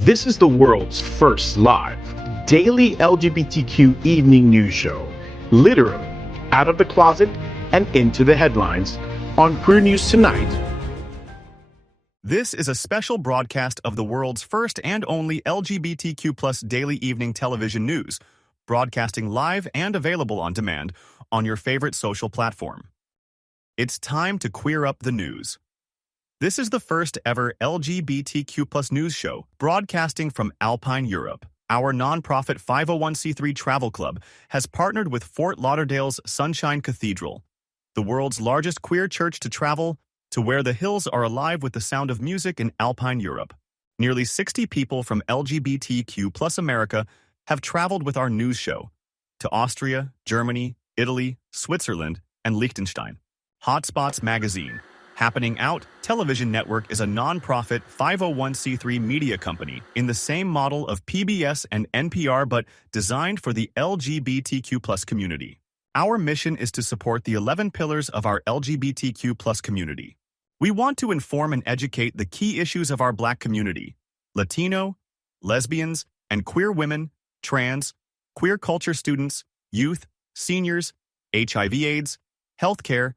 This is the world's first live, daily LGBTQ evening news show, literally out of the closet and into the headlines on Queer News Tonight. This is a special broadcast of the world's first and only LGBTQ+ daily evening television news, broadcasting live and available on demand on your favorite social platform. It's time to queer up the news. This is the first ever LGBTQ+ news show broadcasting from Alpine, Europe. Our nonprofit 501c3 travel club has partnered with Fort Lauderdale's Sunshine Cathedral, the world's largest queer church to travel to where the hills are alive with the sound of music in Alpine, Europe. Nearly 60 people from LGBTQ+ America have traveled with our news show to Austria, Germany, Italy, Switzerland, and Liechtenstein. Hotspots Magazine, Happening Out Television Network is a nonprofit 501c3 media company in the same model of PBS and NPR but designed for the LGBTQ+ community. Our mission is to support the 11 pillars of our LGBTQ+ community. We want to inform and educate the key issues of our Black community: Latino, lesbians, and queer women, trans, queer culture students, youth, seniors, HIV/AIDS, healthcare,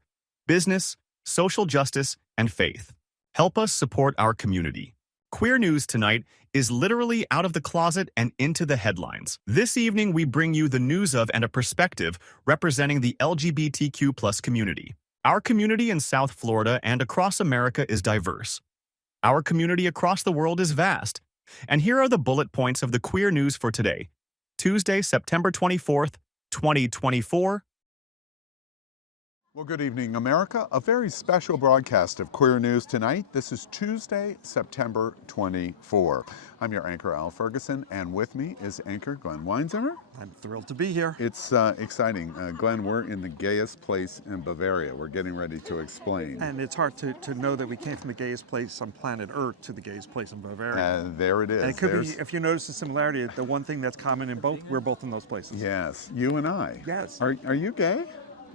business, social justice, and faith. Help us support our community. Queer News Tonight is literally out of the closet and into the headlines. This evening, we bring you the news of and a perspective representing the LGBTQ+ community. Our community in South Florida and across America is diverse. Our community across the world is vast. And here are the bullet points of the queer news for today, Tuesday, September 24th, 2024. Well, good evening, America. A very special broadcast of Queer News Tonight. This is Tuesday, September 24. I'm your anchor, Al Ferguson, and with me is anchor Glen Weinzimer. I'm thrilled to be here. It's exciting. Glenn, we're in the gayest place in Bavaria. We're getting ready to explain. And it's hard to know that we came from the gayest place on planet Earth to the gayest place in Bavaria. And there it is. And it could be, if you notice the similarity, the one thing that's common in both, we're both in those places. Yes, you and I. Yes. Are you gay?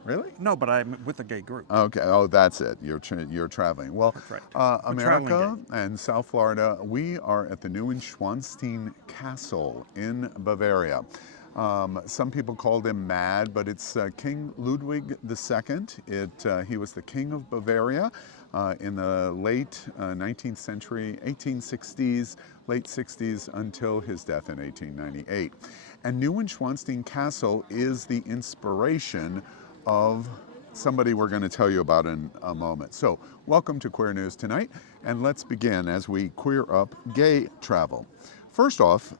Really? No, but I'm with a gay group. Okay. Oh, that's it. You're traveling. Well, That's right. America and South Florida, we are at the Neuschwanstein Castle in Bavaria. Some people called him mad, but it's King Ludwig II. He was the king of Bavaria in the late 19th century, 1860s, late 60s, until his death in 1898. And Neuschwanstein Castle is the inspiration of somebody we're going to tell you about in a moment. So, welcome to Queer News Tonight, and let's begin as we queer up gay travel. First off,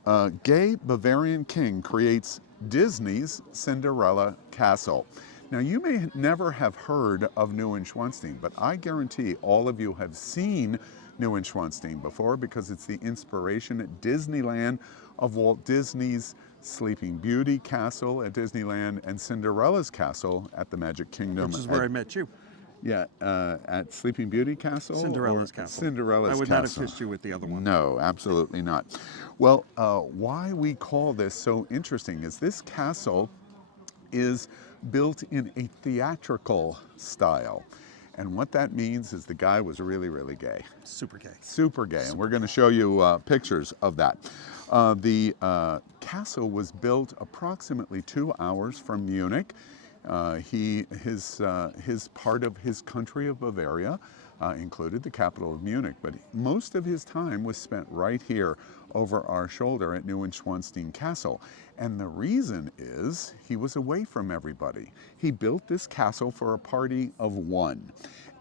gay Bavarian king creates Disney's Cinderella castle. Now, you may never have heard of Neuschwanstein, but I guarantee all of you have seen Neuschwanstein before because it's the inspiration at Disneyland of Walt Disney's Sleeping Beauty Castle at Disneyland and Cinderella's castle at the Magic Kingdom. Which is where I met you. Yeah, at Sleeping Beauty Castle? Cinderella's castle. Cinderella's castle. I would not have kissed you with the other one. No, absolutely not. Well, why we call this so interesting is this castle is built in a theatrical style. And what that means is the guy was really, really gay. Super gay. Super gay, and we're going to show you pictures of that. The castle was built approximately 2 hours from Munich. His part of his country of Bavaria included the capital of Munich, but most of his time was spent right here over our shoulder at Neuschwanstein Castle. And the reason is he was away from everybody. He built this castle for a party of one.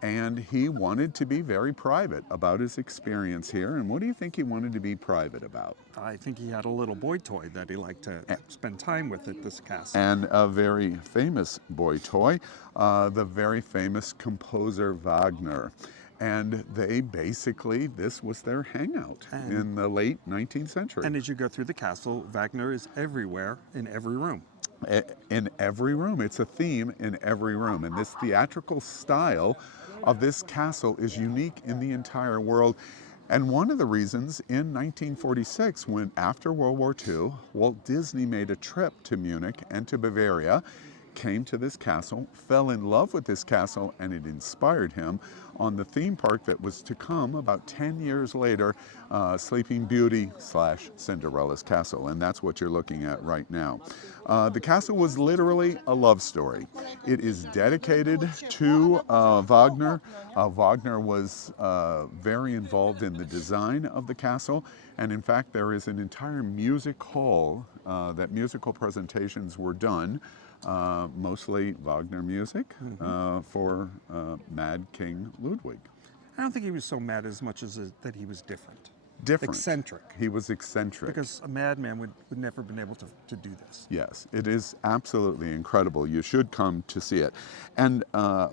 And he wanted to be very private about his experience here. And what do you think he wanted to be private about? I think he had a little boy toy that he liked to spend time with at this castle. And a very famous boy toy, the very famous composer Wagner. And they basically, this was their hangout in the late 19th century. And as you go through the castle, Wagner is everywhere in every room. In every room. It's a theme in every room. And this theatrical style of this castle is unique in the entire world. And one of the reasons in 1946, when after World War II, Walt Disney made a trip to Munich and to Bavaria, came to this castle, fell in love with this castle, and it inspired him on the theme park that was to come about 10 years later, Sleeping Beauty / Cinderella's castle, and that's what you're looking at right now. The castle was literally a love story. It is dedicated to Wagner. Wagner was very involved in the design of the castle, and in fact there is an entire music hall that musical presentations were done, mostly Wagner music, for Mad King Ludwig. I don't think he was so mad as much as that he was different. Different. Eccentric. He was eccentric. Because a madman would never been able to do this. Yes, it is absolutely incredible. You should come to see it. And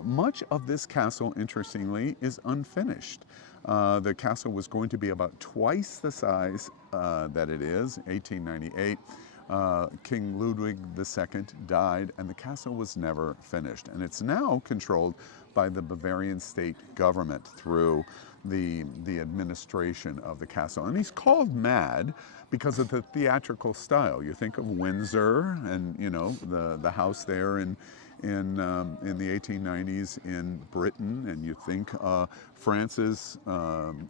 much of this castle, interestingly, is unfinished. The castle was going to be about twice the size that it is, 1898. King Ludwig II died, and the castle was never finished. And it's now controlled by the Bavarian state government through the administration of the castle. And he's called Mad because of the theatrical style. You think of Windsor and, you know, the house there in the 1890s in Britain, and you think France's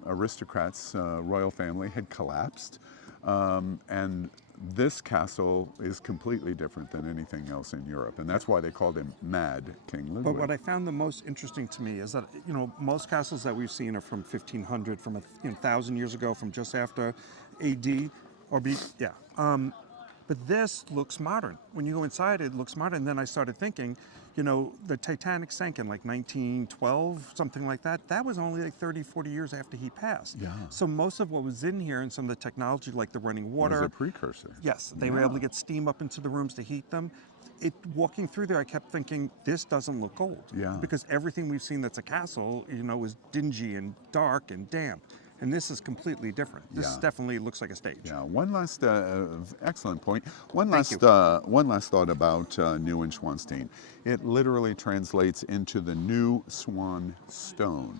aristocrats' royal family had collapsed. And this castle is completely different than anything else in Europe, and that's why they called him Mad King Ludwig. But what I found the most interesting to me is that, you know, most castles that we've seen are from 1500, from 1,000 years ago, from just after AD or B. Yeah. But this looks modern. When you go inside, it looks modern. And then I started thinking, you know, the Titanic sank in like 1912, something like that. That was only like 30, 40 years after he passed. Yeah. So most of what was in here and some of the technology, like the running water. Was a precursor. Yes, they were able to get steam up into the rooms to heat them. Walking through there, I kept thinking, this doesn't look old. Yeah. Because everything we've seen that's a castle, you know, is dingy and dark and damp. And this is completely different. This definitely looks like a stage. Yeah. One last excellent point. One last thought about Neuschwanstein. It literally translates into the new swan stone,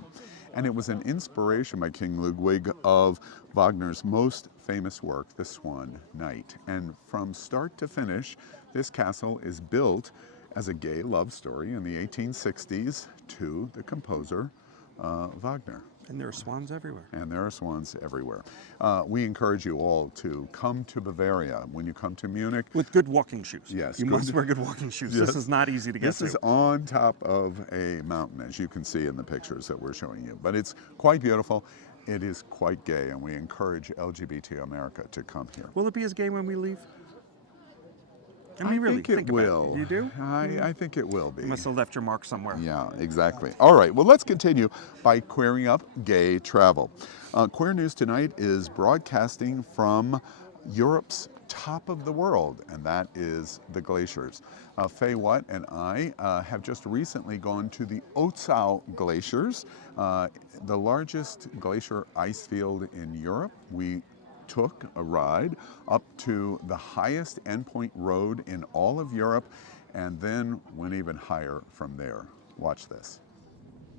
and it was an inspiration by King Ludwig of Wagner's most famous work, The Swan Knight. And from start to finish, this castle is built as a gay love story in the 1860s to the composer Wagner. And there are swans everywhere. And there are swans everywhere. We encourage you all to come to Bavaria when you come to Munich. With good walking shoes. Yes. You must wear good walking shoes. Yes. This is not easy to get to. This is on top of a mountain, as you can see in the pictures that we're showing you. But it's quite beautiful. It is quite gay, and we encourage LGBT America to come here. Will it be as gay when we leave? I mean, really, think it will. You do? I think it will be. You must have left your mark somewhere. Yeah, exactly. All right, well, let's continue by queering up gay travel. Queer News Tonight is broadcasting from Europe's top of the world, and that is the glaciers. FayWhat and I have just recently gone to the Otztal glaciers, the largest glacier ice field in Europe. We took a ride up to the highest endpoint road in all of Europe, and then went even higher from there. Watch this.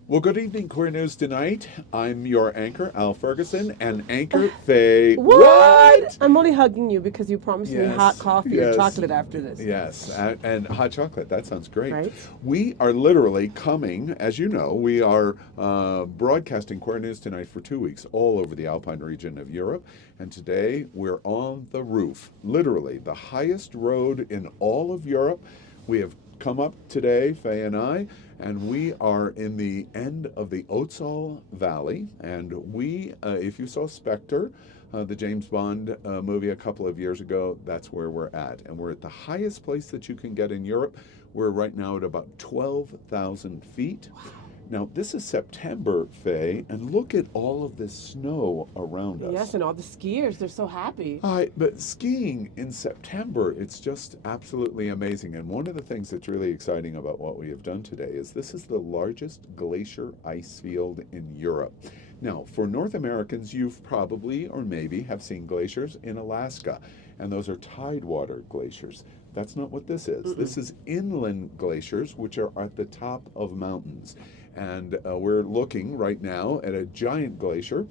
Well, good evening, Queer News Tonight. I'm your anchor, Al Ferguson, and anchor Faye. What? I'm only hugging you because you promised me Yes, hot coffee or yes. chocolate after this. Yes, and hot chocolate. That sounds great. Right. We are literally coming, as you know, we are broadcasting Queer News Tonight for 2 weeks all over the Alpine region of Europe. And today we're on the roof, literally the highest road in all of Europe. We have come up today, Faye and I, and we are in the end of the Otztal Valley. And we, if you saw Spectre, the James Bond movie a couple of years ago, that's where we're at. And we're at the highest place that you can get in Europe. We're right now at about 12,000 feet. Now, this is September, Faye, and look at all of this snow around us. Yes, and all the skiers, they're so happy. But skiing in September, it's just absolutely amazing. And one of the things that's really exciting about what we have done today is this is the largest glacier ice field in Europe. Now, for North Americans, you've probably or maybe have seen glaciers in Alaska, and those are tidewater glaciers. That's not what this is. This is inland glaciers, which are at the top of mountains. And we're looking right now at a giant glacier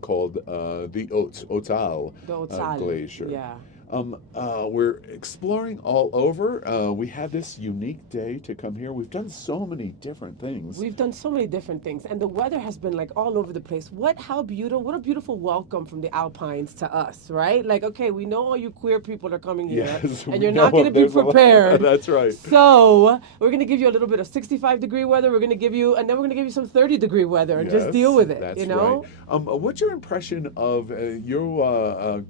called the Otztal The Otztal, Glacier. yeah. We're exploring all over. We had this unique day to come here. We've done so many different things. We've done so many different things, and the weather has been like all over the place. What a beautiful welcome from the Alpines to us, right? Like, okay, we know all you queer people are coming here, Yes, we and you're know not going to be there's a lot- prepared. That's right. So we're going to give you a little bit of 65-degree weather. We're going to give you, and then we're going to give you some 30-degree weather, and just Yes, deal with it. That's you know. right. What's your impression of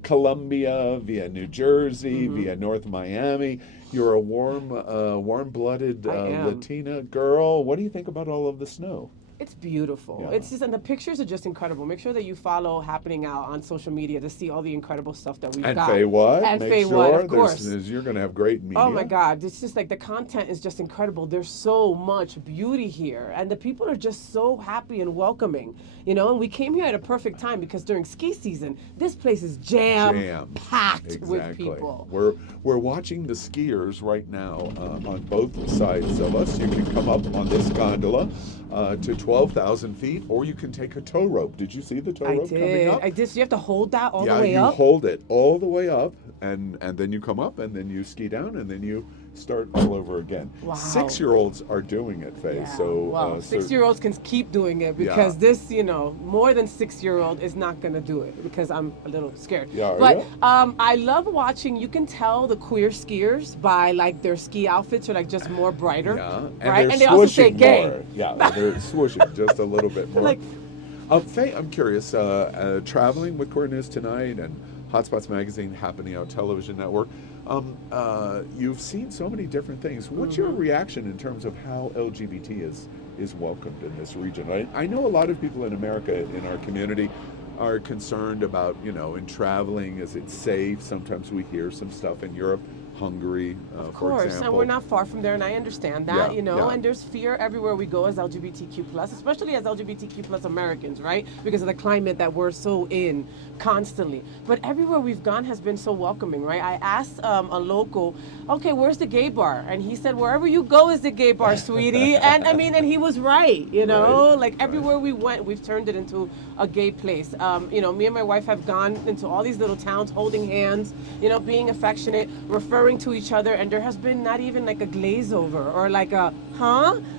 Columbia via New Jersey, via North Miami? You're a warm-blooded I am. Latina girl. What do you think about all of the snow? It's beautiful. Yeah. It's just, and the pictures are just incredible. Make sure that you follow Happening Out on social media to see all the incredible stuff that we've And got. FayWhat. And Make FayWhat, sure of course. you're going to have great media. Oh my God, it's just like the content is just incredible. There's so much beauty here, and the people are just so happy and welcoming, you know. And we came here at a perfect time because during ski season, this place is jam-packed with people. We're watching the skiers right now on both sides of us. You can come up on this gondola to 12,000 feet, or you can take a tow rope. Did you see the tow rope coming up? I did. So you have to hold that all the way Yeah, up? you hold it all the way up, and then you come up, and then you ski down, and then you start all over again. Wow. 6-year-olds are doing it, Faye. Yeah. So, well, 6-year-olds can keep doing it because this, you know, more than 6-year-old is not going to do it because I'm a little scared. Yeah, but yeah. I love watching. You can tell the queer skiers by like their ski outfits are like just more brighter. Yeah, and right? they're And they also say swooshing gay. more. Yeah, they're swooshing just a little bit more. Like- Faye, I'm curious. Traveling with Queer News Tonight and Hotspots Magazine, Happening Out Television Network. You've seen so many different things. What's your reaction in terms of how LGBT is welcomed in this region? I know a lot of people in America, in our community, are concerned about, you know, in traveling, is it safe? Sometimes we hear some stuff in Europe, Hungary, Of for course, example. and we're not far from there, and I understand that, Yeah, you know, yeah. and there's fear everywhere we go as LGBTQ+, especially as LGBTQ+ Americans, right? Because of the climate that we're so in constantly. But everywhere we've gone has been so welcoming, right? I asked a local, okay, where's the gay bar? And he said, wherever you go is the gay bar, sweetie. And I mean, and he was right, you know? Right, Like everywhere we went, we've turned it into a gay place. You know, me and my wife have gone into all these little towns holding hands, you know, being affectionate, referring to each other, and there has been not even like a glaze over or like a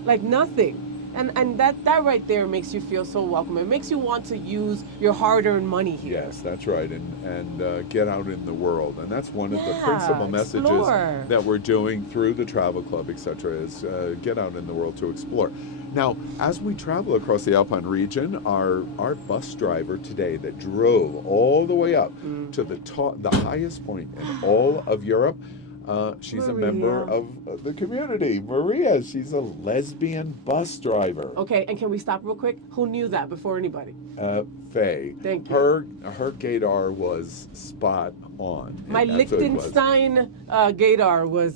like nothing. And that right there makes you feel so welcome. It makes you want to use your hard-earned money here. Yes, that's right, and get out in the world, and that's one of the Yeah, principal messages explore. that we're doing through the travel club, etc. Is get out in the world to explore. Now, as we travel across the Alpine region, our bus driver today that drove all the way up to the highest point in all of Europe. She's a member Maria. of the community. Maria, she's a lesbian bus driver. Okay, and can we stop real quick? Who knew that before anybody? Faye. Thank you. Her gaydar was spot on. My That's what it was. Liechtenstein gaydar was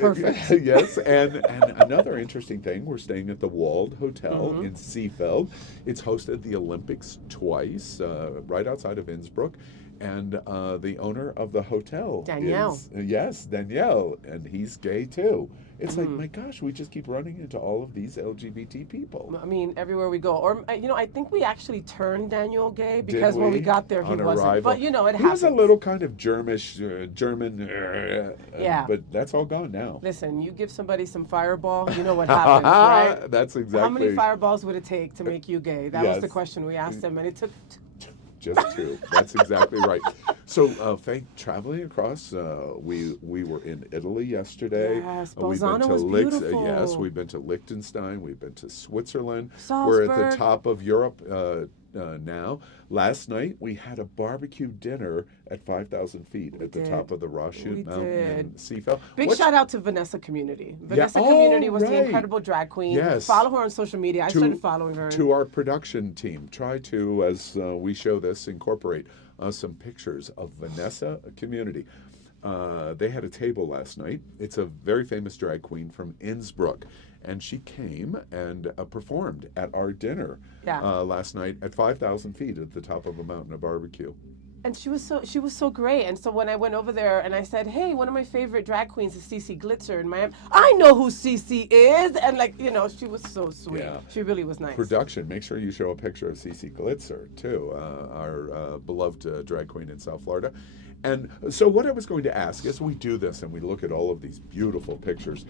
perfect. Yes, and another interesting thing, we're staying at the Wald Hotel in Seefeld. It's hosted the Olympics twice, right outside of Innsbruck. And the owner of the hotel Danielle. is Danielle, and he's gay too. It's like, my gosh, we just keep running into all of these LGBT people. I mean, everywhere we go. Or, you know, I think we actually turned Daniel gay Did because when we got there, he on wasn't. arrival? But, you know, it He happens. was a little kind of German, Yeah. but that's all gone now. Listen, you give somebody some fireball, you know what happens, right? That's exactly. How many fireballs would it take to make you gay? That was the Yes. question we asked him, and it took Just two. That's exactly right. So, Faye, traveling across, we were in Italy yesterday. Yes, We've been Bolzano to was beautiful. yes, we've been to Liechtenstein. We've been to Switzerland. We're Salzburg. at the top of Europe now. Last night we had a barbecue dinner at 5,000 feet at the did. top of the Rothschild We Mountain in did. Seefeld. Big What's- shout out to Vanessa Community. Vanessa Oh, Community was the right. incredible drag queen. Yes. Follow her on social media. I started following her. To our production team, try to, as we show this, incorporate some pictures of Vanessa Community. They had a table last night. It's a very famous drag queen from Innsbruck. And she came and performed at our dinner last night at 5,000 feet at the top of a mountain of barbecue. And she was so great. And so when I went over there and I said, hey, one of my favorite drag queens is Cece Glitzer in Miami. I know who Cece is. And like, you know, she was so sweet. Yeah. She really was nice. Production, make sure you show a picture of Cece Glitzer too, our beloved drag queen in South Florida. And so what I was going to ask, as we do this and we look at all of these beautiful pictures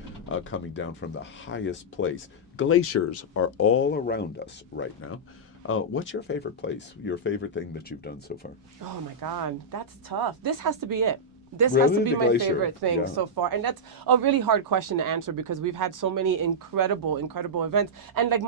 coming down from the highest place, glaciers are all around us right now. What's your favorite place, your favorite thing that you've done so far? Oh my God, that's tough. This has to be it. This Really? has to be The my Glacier? favorite thing Yeah. so far. And that's a really hard question to answer because we've had so many incredible events. And like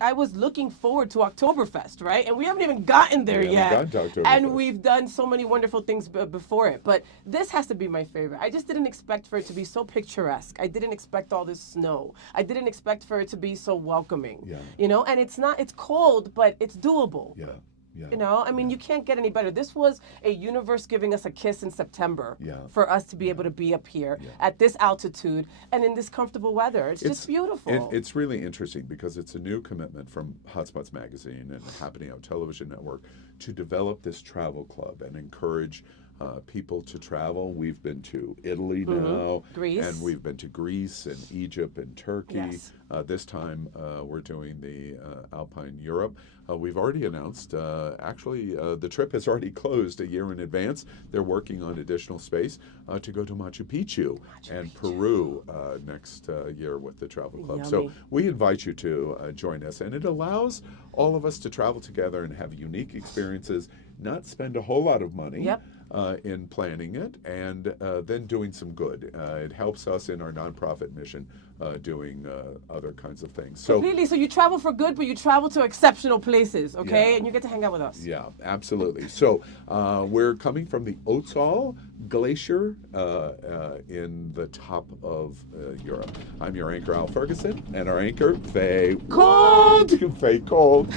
I was looking forward to Oktoberfest, right? And we haven't even gotten there We yet. haven't gotten to Oktoberfest. And we've done so many wonderful things before it. But this has to be my favorite. I just didn't expect for it to be so picturesque. I didn't expect all this snow. I didn't expect for it to be so welcoming. Yeah. You know, and it's cold, but it's doable. Yeah. Yeah. You know, I mean, you can't get any better. This was a universe giving us a kiss in September Yeah. for us to be able to be up here at this altitude and in this comfortable weather. It's just beautiful. It's really interesting because it's a new commitment from Hotspots Magazine and Happening Out Television Network to develop this travel club and encourage people to travel. We've been to Italy now, Greece. and we've been to Greece and Egypt and Turkey. Yes. This time we're doing the Alpine Europe. We've already announced, the trip has already closed a year in advance. They're working on additional space to go to Machu Picchu and Peru next year with the travel club. So Yummy. we invite you to join us, and it allows all of us to travel together and have unique experiences, not spend a whole lot of money. Yep. In planning it and then doing some good. It helps us in our nonprofit mission doing other kinds of things. So Completely. So you travel for good, but you travel to exceptional places, okay? Yeah. And you get to hang out with us. yeah, absolutely. So we're coming from the Otztal Glacier in the top of Europe. I'm your anchor, Al Ferguson, and our anchor, FayWhat. Faye Cold.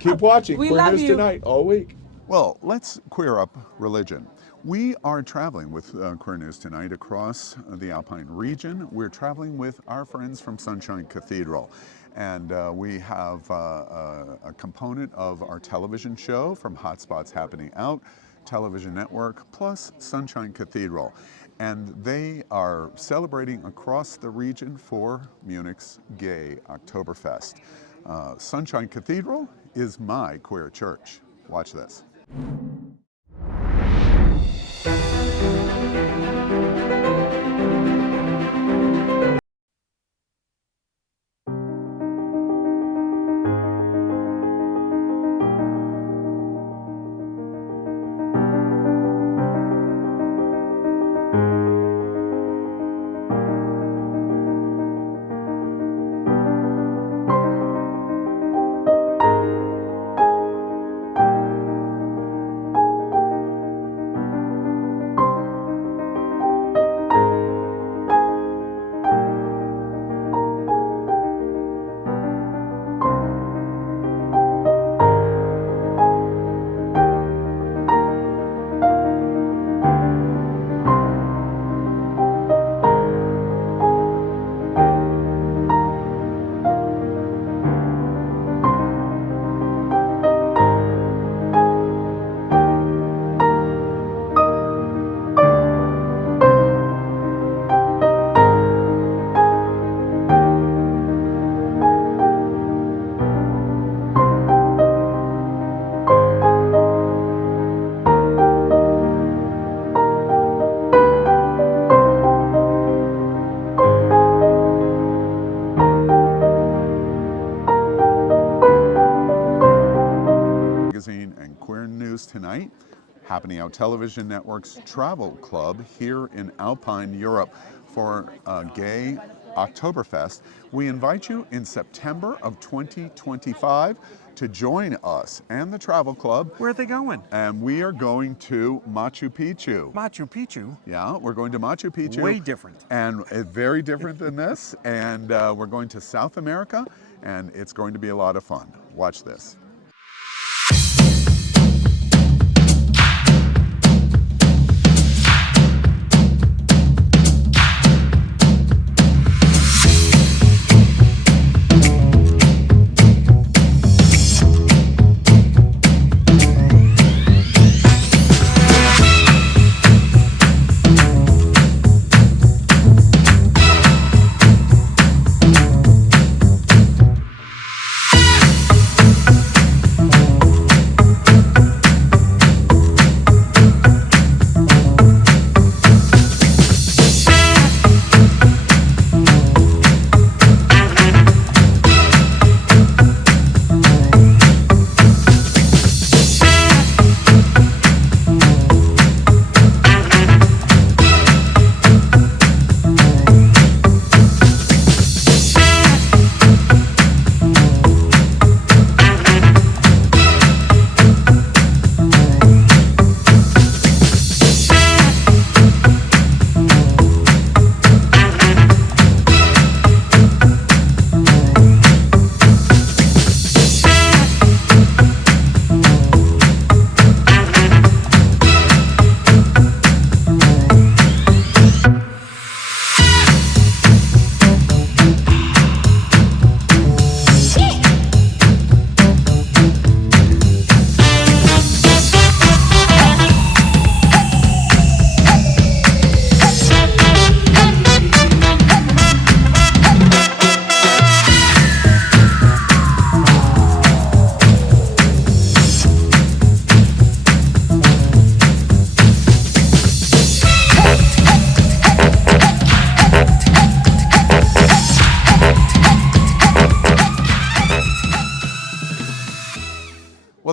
Keep watching. We Queer love News you. Tonight all week. Well, let's queer up religion. We are traveling with Queer News Tonight across the Alpine region. We're traveling with our friends from Sunshine Cathedral. And we have a component of our television show from Hotspots Happening Out, Television Network, plus Sunshine Cathedral. And they are celebrating across the region for Munich's Gay Oktoberfest. Sunshine Cathedral is my queer church. Watch this. Tonight, Happening Out Television Network's Travel Club here in Alpine Europe for Gay Oktoberfest. We invite you in September of 2025 to join us and the Travel Club. Where are they going? And we are going to Machu Picchu. Machu Picchu? Yeah, we're going to Machu Picchu. Way different. And very different than this. And we're going to South America, and it's going to be a lot of fun. Watch this.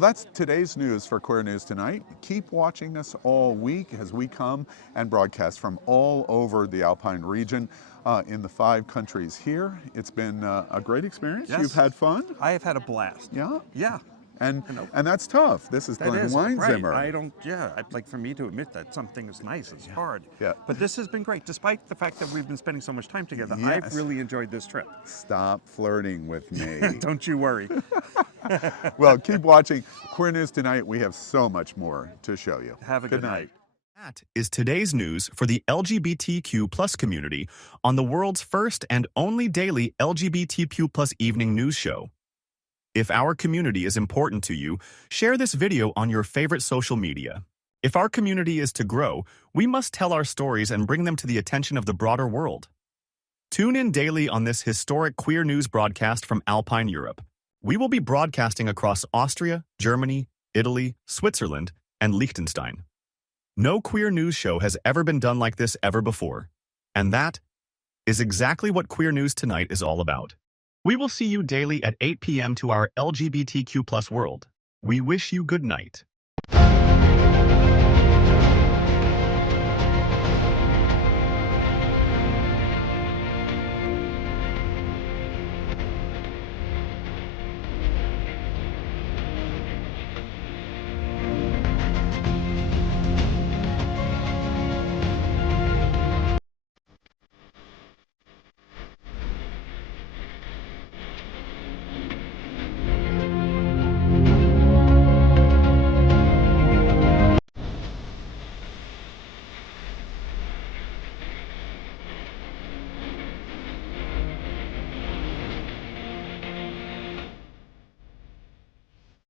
that's today's news for Queer News Tonight. Keep watching us all week as we come and broadcast from all over the Alpine region in the 5 countries here. It's been a great experience. Yes. You've had fun? I have had a blast. Yeah? Yeah. And that's tough. This is That Glen is Weinzimer. right. Like for me to admit that something is nice, it's hard. Yeah. But this has been great, despite the fact that we've been spending so much time together. Yes. I've really enjoyed this trip. Stop flirting with me. Don't you worry. Well, keep watching Queer News Tonight. We have so much more to show you. Have a good night. That is today's news for the LGBTQ plus community on the world's first and only daily LGBTQ plus evening news show. If our community is important to you, share this video on your favorite social media. If our community is to grow, we must tell our stories and bring them to the attention of the broader world. Tune in daily on this historic queer news broadcast from Alpine Europe. We will be broadcasting across Austria, Germany, Italy, Switzerland, and Liechtenstein. No queer news show has ever been done like this ever before. And that is exactly what Queer News Tonight is all about. We will see you daily at 8 p.m. to our LGBTQ plus world. We wish you good night.